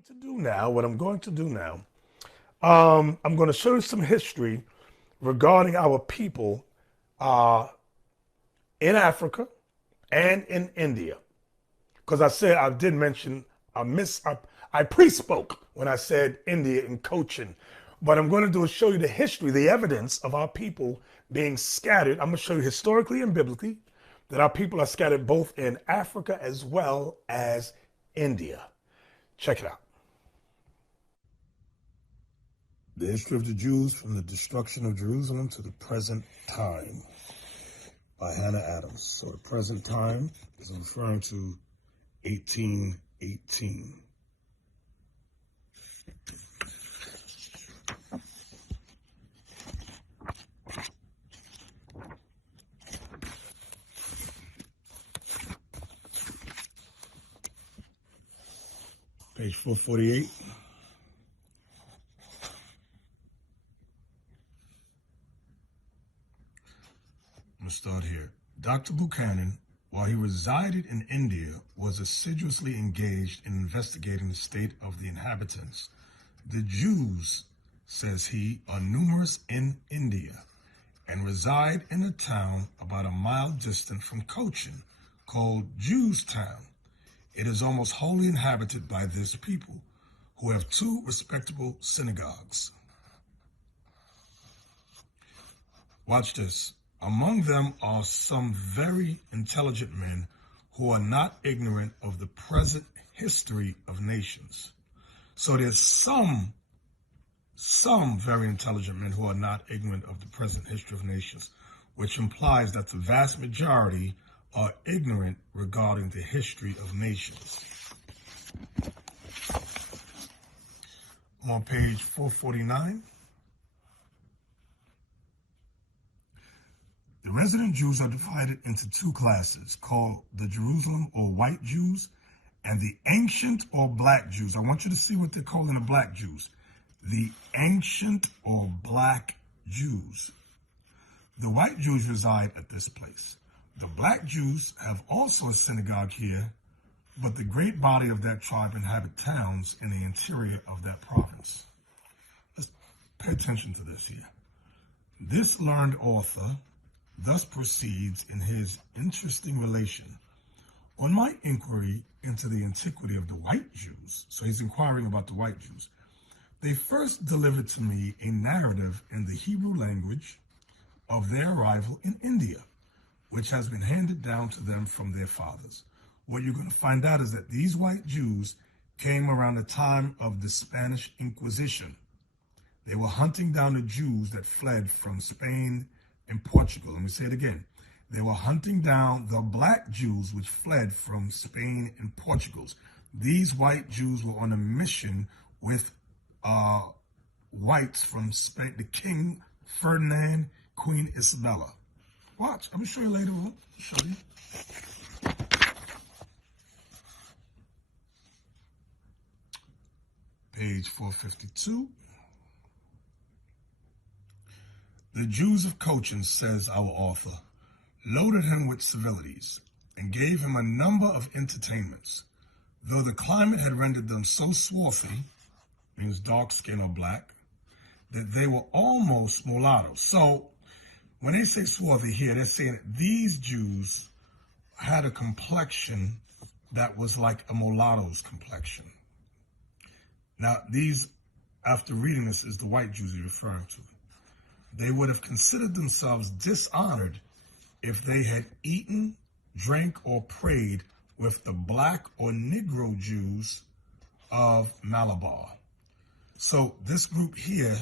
What I'm going to do now, I'm going to show you some history regarding our people uh, in Africa and in India. Because I did mention, I pre-spoke when I said India and coaching. What I'm going to do is show you the history, the evidence of our people being scattered. I'm going to show you historically and biblically that our people are scattered both in Africa as well as India. Check it out. The history of the Jews from the destruction of Jerusalem to the present time by Hannah Adams. So the present time is referring to 1818. Page 448. I'm going to start here. Dr. Buchanan, while he resided in India, was assiduously engaged in investigating the state of the inhabitants. The Jews, says he, are numerous in India and reside in a town about a mile distant from Cochin called Jews Town. It is almost wholly inhabited by this people, who have two respectable synagogues. Watch this. Among them are some very intelligent men who are not ignorant of the present history of nations. So there's some very intelligent men who are not ignorant of the present history of nations, which implies that the vast majority are ignorant regarding the history of nations. I'm on page 449. The resident Jews are divided into two classes called the Jerusalem or white Jews and the ancient or black Jews. I want you to see what they're calling the black Jews. The ancient or black Jews. The white Jews reside at this place. The black Jews have also a synagogue here, but the great body of that tribe inhabit towns in the interior of that province. Let's pay attention to this here. This learned author thus proceeds in his interesting relation. On my inquiry into the antiquity of the white Jews, so he's inquiring about the white Jews, they first delivered to me a narrative in the Hebrew language of their arrival in India, which has been handed down to them from their fathers. What you're going to find out is that these white Jews came around the time of the Spanish Inquisition. They were hunting down the Jews that fled from Spain and Portugal. Let me say it again. They were hunting down the black Jews which fled from Spain and Portugal. These white Jews were on a mission with whites from Spain, the King Ferdinand, Queen Isabella. Watch, I'm going to show you later on. Show you. Page 452. The Jews of Cochin, says our author, loaded him with civilities and gave him a number of entertainments, though the climate had rendered them so swarthy, means dark skin or black, that they were almost mulattoes. So when they say swarthy here, they're saying that these Jews had a complexion that was like a mulatto's complexion. Now, these, after reading this, is the white Jews he's referring to. They would have considered themselves dishonored if they had eaten, drank, or prayed with the black or Negro Jews of Malabar. So this group here,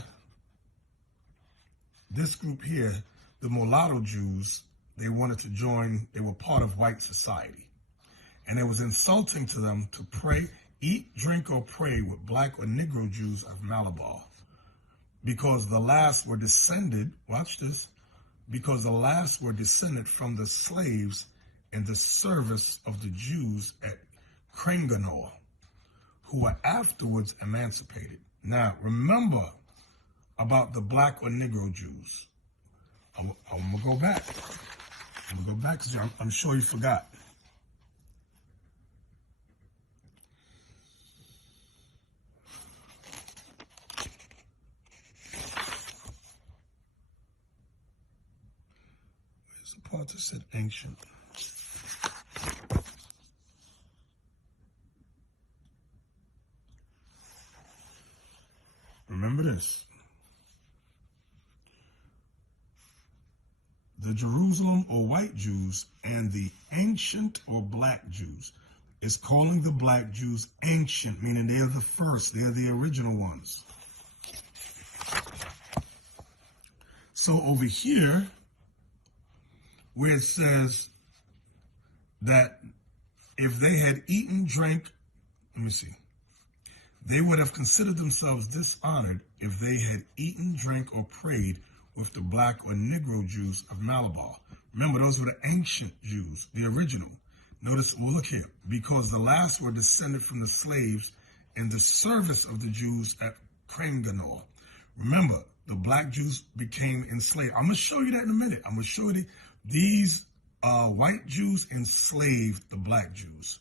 the mulatto Jews, they wanted to join, they were part of white society. And it was insulting to them to pray, eat, drink, or pray with black or Negro Jews of Malabar. Because the last were descended, watch this, because the last were descended from the slaves in the service of the Jews at Kranganor, who were afterwards emancipated. Now, remember about the black or Negro Jews. I'm going to go back. I'm going to go back because I'm sure you forgot. part that said ancient? Remember this. The Jerusalem or white Jews and the ancient or black Jews. Is calling the black Jews ancient, meaning they're the first, they're the original ones. So over here, where it says that if they had eaten, drank, let me see, they would have considered themselves dishonored if they had eaten, drank, or prayed with the black or Negro Jews of Malabar. Remember, those were the ancient Jews, the original. Notice, well, look here, because the last were descended from the slaves in the service of the Jews at Kranganor. Remember, the black Jews became enslaved. I'm going to show you that in a minute. I'm going to show you these white Jews enslaved the black Jews,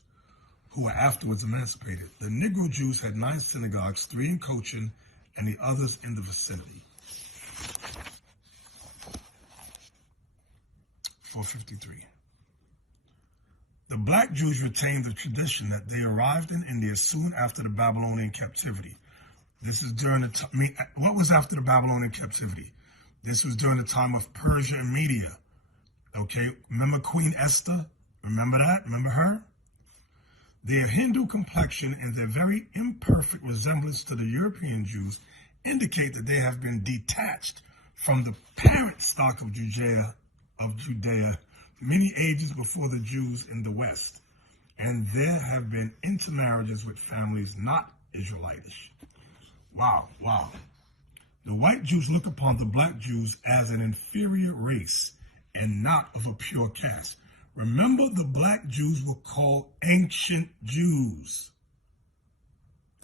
who were afterwards emancipated. The Negro Jews had 9 synagogues, 3 in Cochin, and the others in the vicinity. 453. The black Jews retained the tradition that they arrived in India soon after the Babylonian captivity. This is during the time, what was after the Babylonian captivity? This was during the time of Persia and Media. Okay, remember Queen Esther? Remember that? Remember her? Their Hindu complexion and their very imperfect resemblance to the European Jews indicate that they have been detached from the parent stock of Judea many ages before the Jews in the West, and there have been intermarriages with families not Israelitish. Wow. The white Jews look upon the black Jews as an inferior race and not of a pure caste. Remember, the black Jews were called ancient Jews.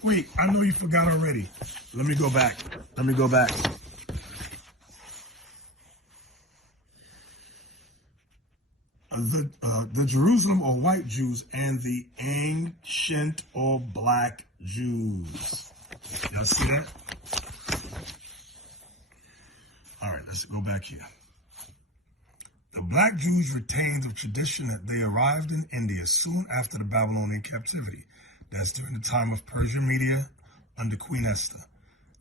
Wait, I know you forgot already. Let me go back. The Jerusalem or white Jews and the ancient or black Jews. Y'all see that? All right, let's go back here. The black Jews retained the tradition that they arrived in India soon after the Babylonian captivity. That's during the time of Persian Media under Queen Esther.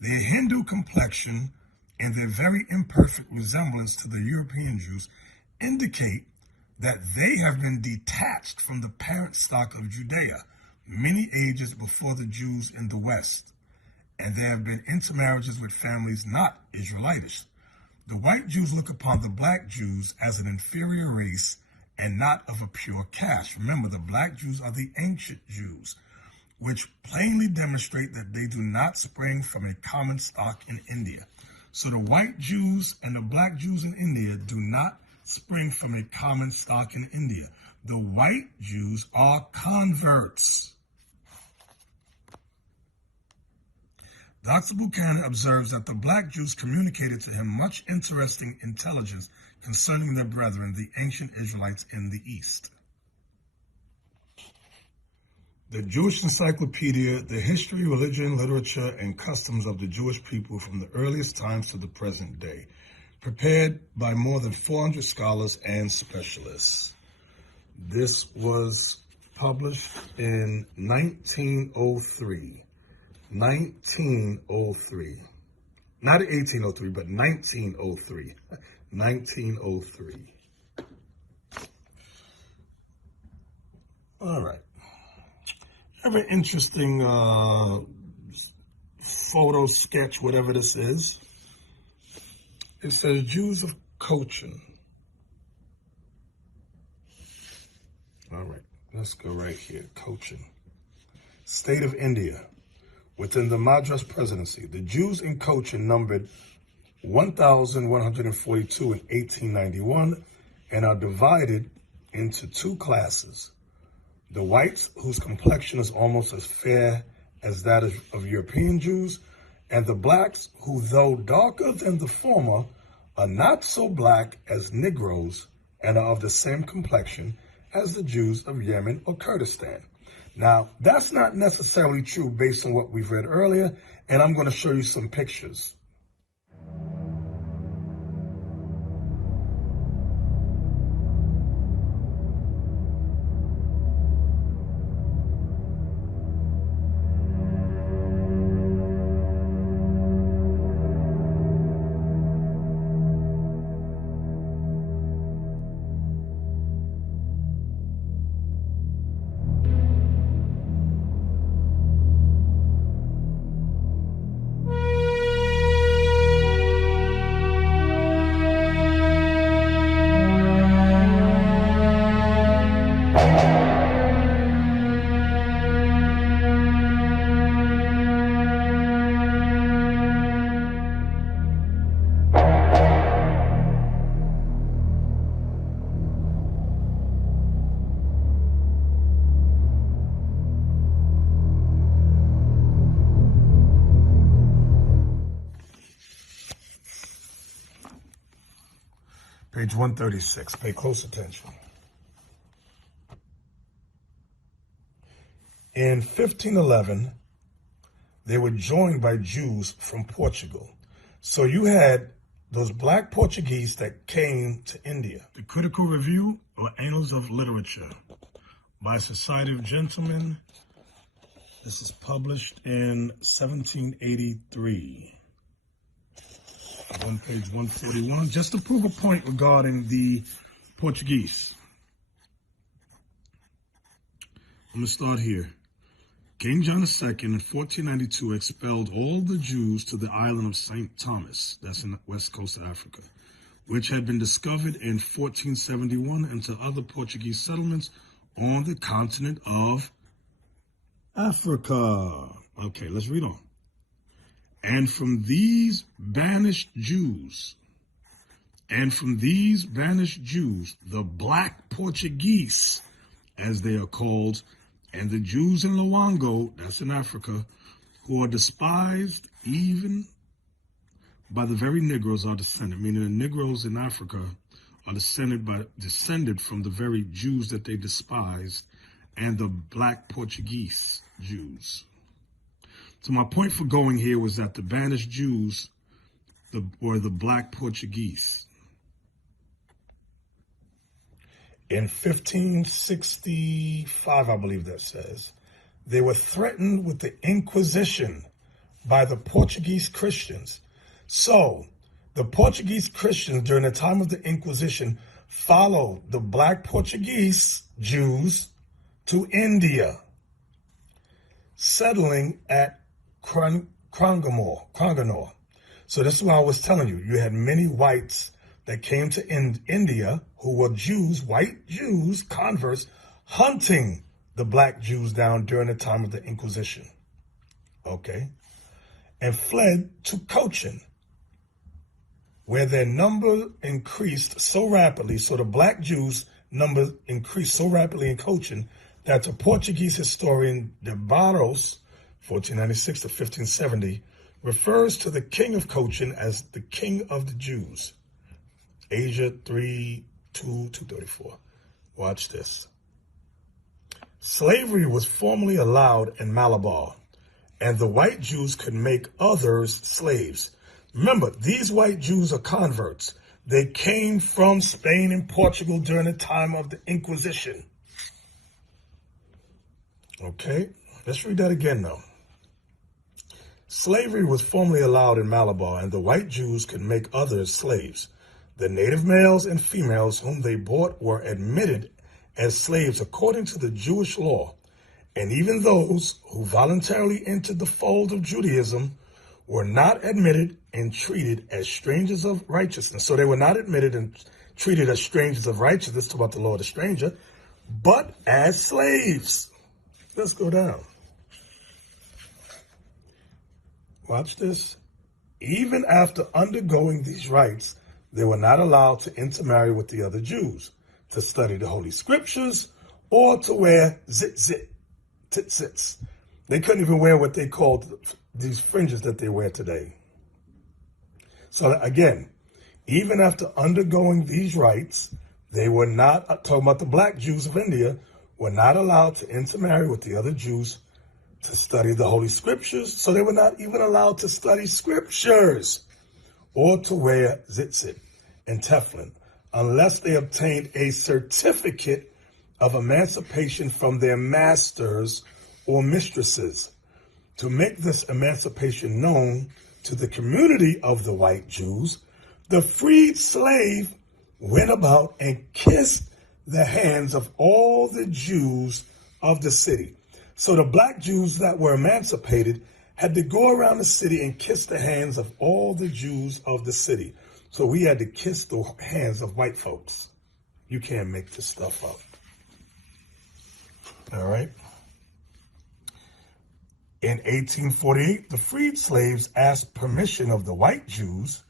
Their Hindu complexion and their very imperfect resemblance to the European Jews indicate that they have been detached from the parent stock of Judea many ages before the Jews in the West, and there have been intermarriages with families not Israelitish. The white Jews look upon the black Jews as an inferior race and not of a pure caste. Remember, the black Jews are the ancient Jews, which plainly demonstrate that they do not spring from a common stock in India. So the white Jews and the black Jews in India do not spring from a common stock in India. The white Jews are converts. Dr. Buchanan observes that the black Jews communicated to him much interesting intelligence concerning their brethren, the ancient Israelites in the East. The Jewish Encyclopedia, the history, religion, literature, and customs of the Jewish people from the earliest times to the present day, prepared by more than 400 scholars and specialists. This was published in 1903. 1903. Not 1803, but 1903. 1903. All right. Have an interesting photo sketch, whatever this is. It says Jews of Cochin. All right, let's go right here. Cochin. State of India. Within the Madras Presidency, the Jews in Cochin numbered 1,142 in 1891 and are divided into 2 classes. The whites, whose complexion is almost as fair as that of European Jews, and the blacks, who, though darker than the former, are not so black as Negroes and are of the same complexion as the Jews of Yemen or Kurdistan. Now, that's not necessarily true based on what we've read earlier, and I'm going to show you some pictures. Page 136. Pay close attention. In 1511, they were joined by Jews from Portugal. So you had those black Portuguese that came to India. The Critical Review or Annals of Literature by Society of Gentlemen. This is published in 1783. On page 141, just to prove a point regarding the Portuguese. I'm going to start here. King John II in 1492 expelled all the Jews to the island of St. Thomas, that's in the west coast of Africa, which had been discovered in 1471, and to other Portuguese settlements on the continent of Africa. Okay, let's read on. And from these banished Jews, the black Portuguese, as they are called, and the Jews in Luango, that's in Africa, who are despised even by the very Negroes are descended, meaning the Negroes in Africa are descended from the very Jews that they despised, and the black Portuguese Jews. So my point for going here was that the banished Jews were the black Portuguese. In 1565, I believe that says, they were threatened with the Inquisition by the Portuguese Christians. So the Portuguese Christians during the time of the Inquisition followed the black Portuguese Jews to India, settling at Cronganore. So this is what I was telling you. You had many whites that came to India who were Jews, white Jews, converts, hunting the black Jews down during the time of the Inquisition. Okay? And fled to Cochin, where their number increased so rapidly, so the black Jews' number increased so rapidly in Cochin that the Portuguese historian de Barros, 1496 to 1570, refers to the king of Cochin as the king of the Jews. Asia 234. Watch this. Slavery was formerly allowed in Malabar, and the white Jews could make others slaves. Remember, these white Jews are converts. They came from Spain and Portugal during the time of the Inquisition. Okay, let's read that again now. Slavery was formerly allowed in Malabar, and the white Jews could make others slaves. The native males and females whom they bought were admitted as slaves according to the Jewish law, and even those who voluntarily entered the fold of Judaism were not admitted and treated as strangers of righteousness. So they were not admitted and treated as strangers of righteousness, to what the law of the stranger, but as slaves. Let's go down. Watch this. Even after undergoing these rites, they were not allowed to intermarry with the other Jews, to study the Holy Scriptures, or to wear tzitzits. They couldn't even wear what they called these fringes that they wear today. So again, even after undergoing these rites, they were not, talking about the black Jews of India, were not allowed to intermarry with the other Jews, to study the Holy Scriptures. So they were not even allowed to study Scriptures, or to wear tzitzit and tefillin, unless they obtained a certificate of emancipation from their masters or mistresses. To make this emancipation known to the community of the white Jews, the freed slave went about and kissed the hands of all the Jews of the city. So the black Jews that were emancipated had to go around the city and kiss the hands of all the Jews of the city. So we had to kiss the hands of white folks. You can't make this stuff up. All right. In 1848, the freed slaves asked permission of the white Jews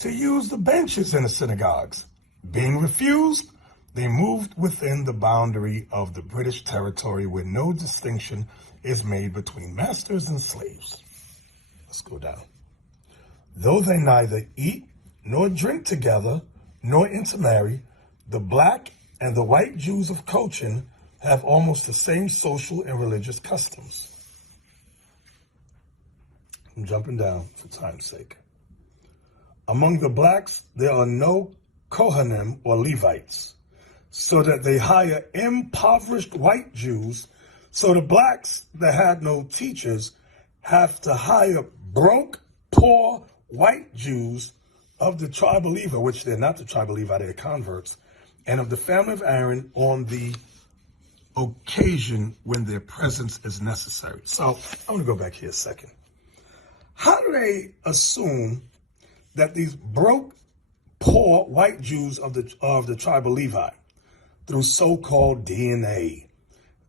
to use the benches in the synagogues. Being refused, they moved within the boundary of the British territory where no distinction is made between masters and slaves. Let's go down. Though they neither eat nor drink together, nor intermarry. The black and the white Jews of Cochin have almost the same social and religious customs. I'm jumping down for time's sake. Among the blacks, there are no Kohanim or Levites, so that they hire impoverished white Jews. So the blacks that had no teachers have to hire broke, poor white Jews of the tribe of Levi, which they're not the tribe of Levi, they're converts, and of the family of Aaron on the occasion when their presence is necessary. So I'm going to go back here a second. How do they assume that these broke, poor white Jews of the tribe of Levi, through so-called DNA?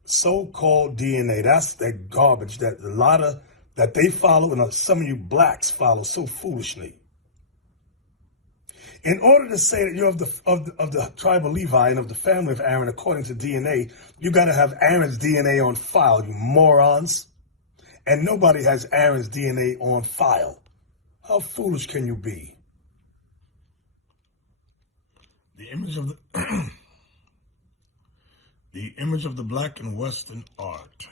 So-called DNA, that's that garbage that that they follow and some of you blacks follow so foolishly. In order to say that you're of the tribe of Levi and of the family of Aaron according to DNA, you got to have Aaron's DNA on file, you morons. And nobody has Aaron's DNA on file. How foolish can you be? The image of the image of the black in Western art.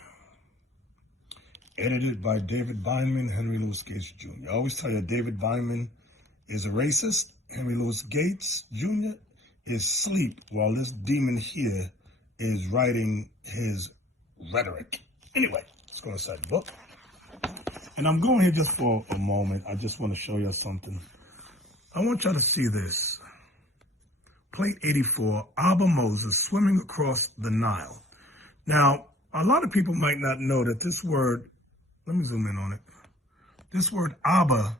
Edited by David Beinman, Henry Louis Gates Jr. I always tell you David Beinman is a racist. Henry Louis Gates Jr. is asleep while this demon here is writing his rhetoric. Anyway, let's go inside the book. And I'm going here just for a moment. I just want to show you something. I want y'all to see this. Plate 84, Abba Moses swimming across the Nile. Now, a lot of people might not know that this word, let me zoom in on it. This word Abba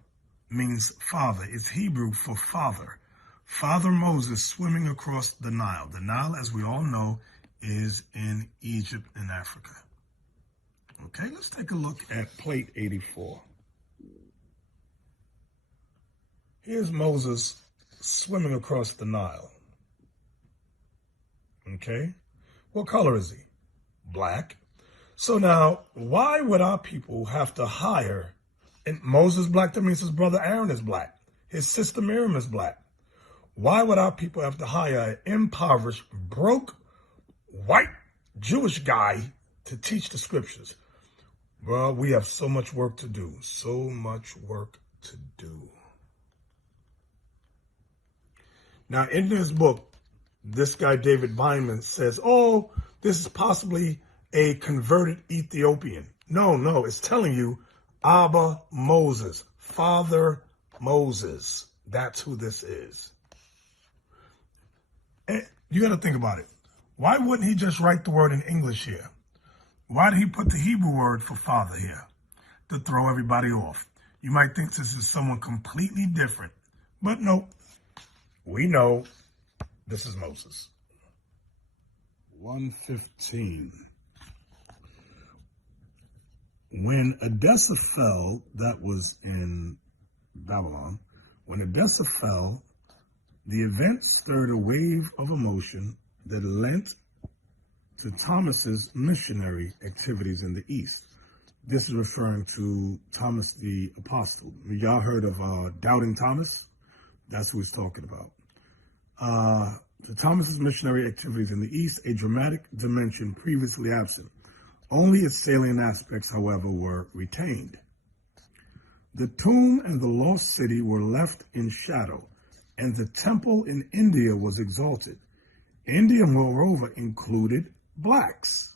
means father. It's Hebrew for father. Father Moses swimming across the Nile. The Nile, as we all know, is in Egypt and Africa. Okay, let's take a look at plate 84. Here's Moses swimming across the Nile. Okay, what color is he? Black. So now, why would our people have to hire, and Moses black, that means his brother Aaron is black. His sister Miriam is black. Why would our people have to hire an impoverished, broke, white Jewish guy to teach the scriptures? Well, we have so much work to do. So much work to do. Now, in this book, this guy, David Beinman, says, oh, this is possibly a converted Ethiopian. No, it's telling you Abba Moses, Father Moses. That's who this is. And you got to think about it. Why wouldn't he just write the word in English here? Why did he put the Hebrew word for father here? To throw everybody off. You might think this is someone completely different, but no, we know this is Moses. 115. When Edessa fell, that was in Babylon, when Edessa fell, the event stirred a wave of emotion that lent to Thomas's missionary activities in the East. This is referring to Thomas the Apostle. Y'all heard of Doubting Thomas? That's who he's talking about. To Thomas's missionary activities in the East, a dramatic dimension previously absent. Only its salient aspects, however, were retained. The tomb and the lost city were left in shadow, and the temple in India was exalted. India, moreover, included blacks.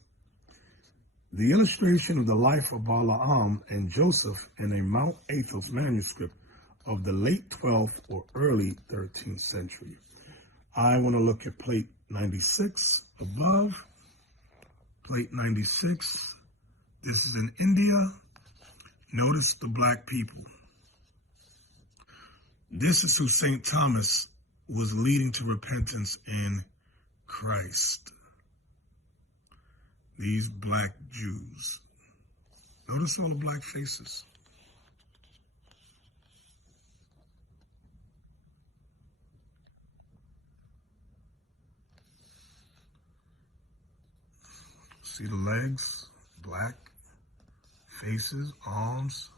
The illustration of the life of Balaam and Joseph in a Mount Athos manuscript of the late 12th or early 13th century. I want to look at plate 96 above. Plate 96. This is in India. Notice the black people. This is who St. Thomas was leading to repentance in Christ. These black Jews. Notice all the black faces. See the legs, black, faces, arms.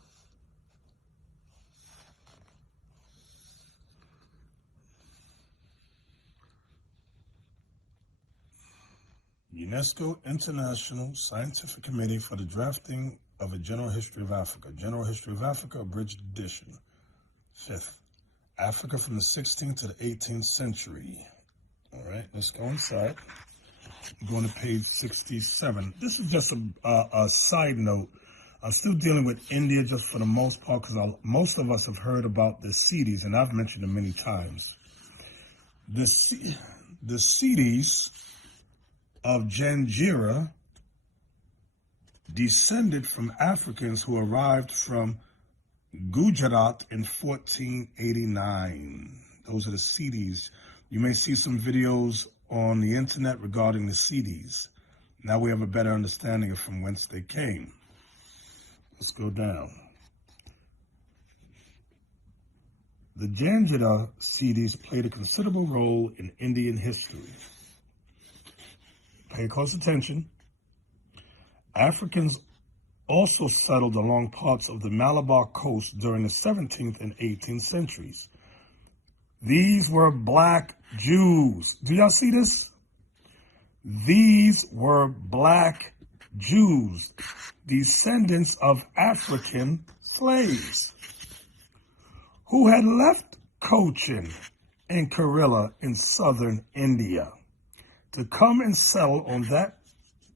UNESCO International Scientific Committee for the Drafting of a General History of Africa. General History of Africa, Abridged Edition. 5th. Africa from the 16th to the 18th century. All right, let's go inside. I'm going to page 67. This is just a side note. I'm still dealing with India just for the most part because most of us have heard about the cities, and I've mentioned them many times. The cities of Janjira descended from Africans who arrived from Gujarat in 1489. Those are the cities. You may see some videos on the internet regarding the cities. Now we have a better understanding of from whence they came. Let's go down. The Janjira cities played a considerable role in Indian history. Pay close attention. Africans also settled along parts of the Malabar coast during the 17th and 18th centuries. These were black Jews. Do y'all see this? These were black Jews, descendants of African slaves, who had left Cochin and Kerala in southern India to come and settle on that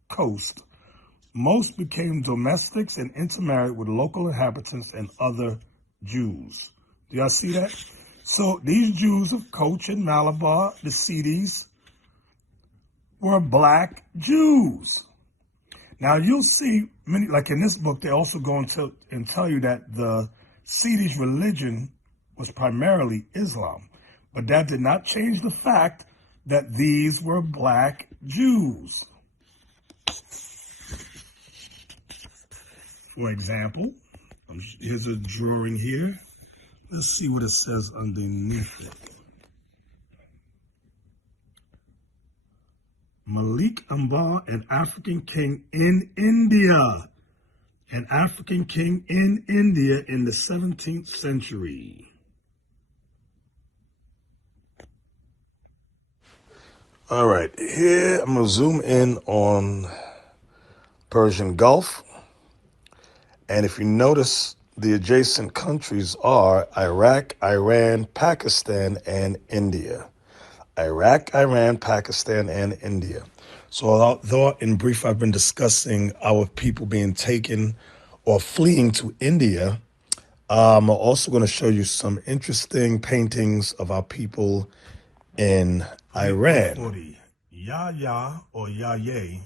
coast. Most became domestics and intermarried with local inhabitants and other Jews. Do y'all see that? So these Jews of Cochin, Malabar, the cities, were black Jews. Now you'll see many, like in this book, they also go into and tell you that the cities' religion was primarily Islam, but that did not change the fact that these were black Jews. For example, here's a drawing here. Let's see what it says underneath it. Malik Ambar, an African king in India. An African king in India in the 17th century. All right, here I'm going to zoom in on Persian Gulf. And if you notice, the adjacent countries are Iraq, Iran, Pakistan, and India. Iraq, Iran, Pakistan, and India. So although in brief I've been discussing our people being taken or fleeing to India, I'm also going to show you some interesting paintings of our people in Iran. Yahya or Yahya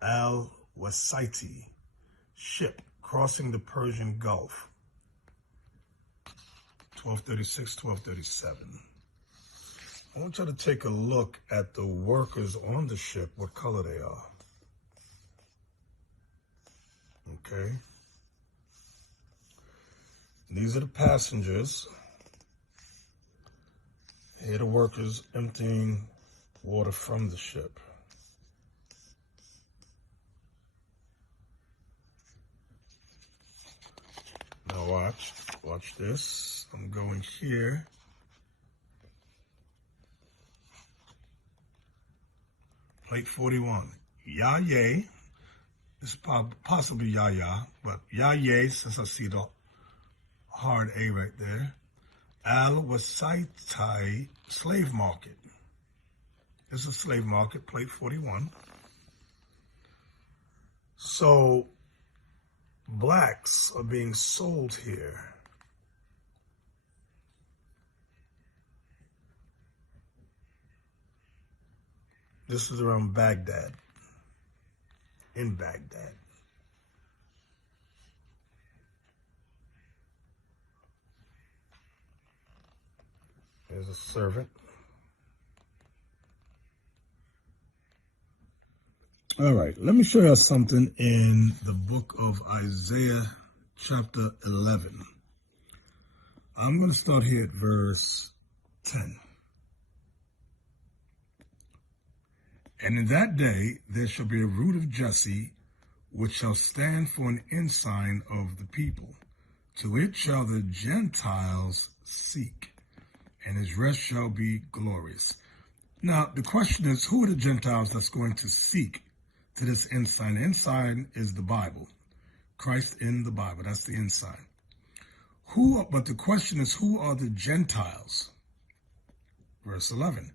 al-Wasaiti ship crossing the Persian Gulf, 1236, 1237. I want you to take a look at the workers on the ship, what color they are. Okay. These are the passengers. Here are the workers emptying water from the ship. Now watch this. I'm going here. Plate 41. Yahya. This is possibly Yahya, but Yahya, since I see the hard A right there. Al-Wasaiti slave market. This is a slave market, plate 41. So blacks are being sold here. This is around Baghdad, in Baghdad. There's a servant. All right, let me show you something in the book of Isaiah, chapter 11. I'm going to start here at verse 10. And in that day there shall be a root of Jesse, which shall stand for an ensign of the people. To it shall the Gentiles seek, and his rest shall be glorious. Now, the question is, who are the Gentiles that's going to seek to this ensign? The ensign is the Bible. Christ in the Bible. That's the ensign. But the question is, who are the Gentiles? Verse 11.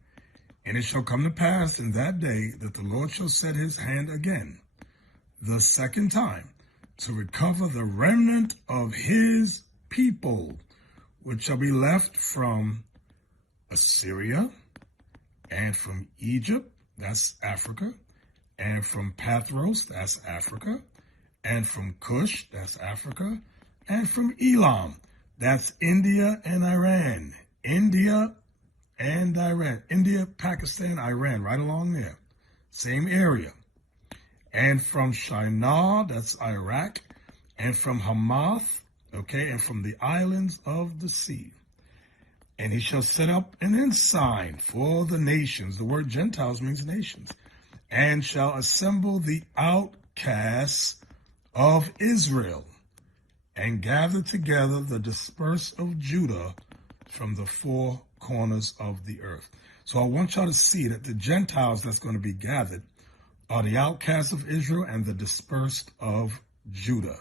And it shall come to pass in that day that the Lord shall set his hand again, the second time, to recover the remnant of his people, which shall be left from Assyria, and from Egypt, that's Africa, and from Pathros, that's Africa, and from Cush, that's Africa, and from Elam, that's India and Iran. India and Iran. India, Pakistan, Iran, right along there. Same area. And from Shinar, that's Iraq, and from Hamath, okay, and from the islands of the sea. And he shall set up an ensign for the nations. The word Gentiles means nations. And shall assemble the outcasts of Israel, and gather together the dispersed of Judah from the four corners of the earth. So I want y'all to see that the Gentiles that's going to be gathered are the outcasts of Israel and the dispersed of Judah.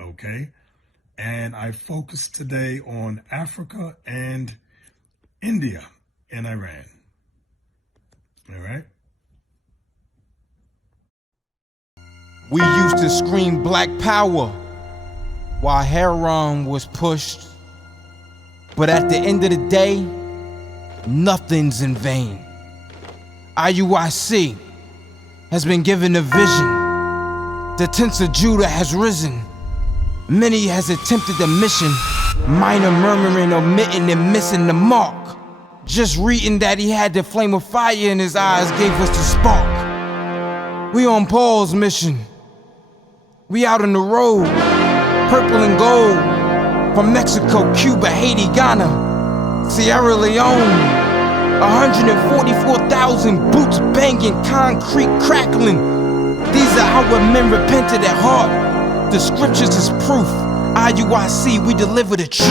Okay? And I focus today on Africa and India and Iran. All right? We used to scream black power while heroin was pushed. But at the end of the day, nothing's in vain. IUIC has been given a vision. The tents of Judah has risen. Many has attempted the mission, minor murmuring, omitting, and missing the mark. Just reading that he had the flame of fire in his eyes gave us the spark. We on Paul's mission. We out on the road, purple and gold, from Mexico, Cuba, Haiti, Ghana, Sierra Leone. 144,000 boots banging, concrete crackling. These are our men repented at heart. The scriptures is proof. IUIC, we deliver the truth.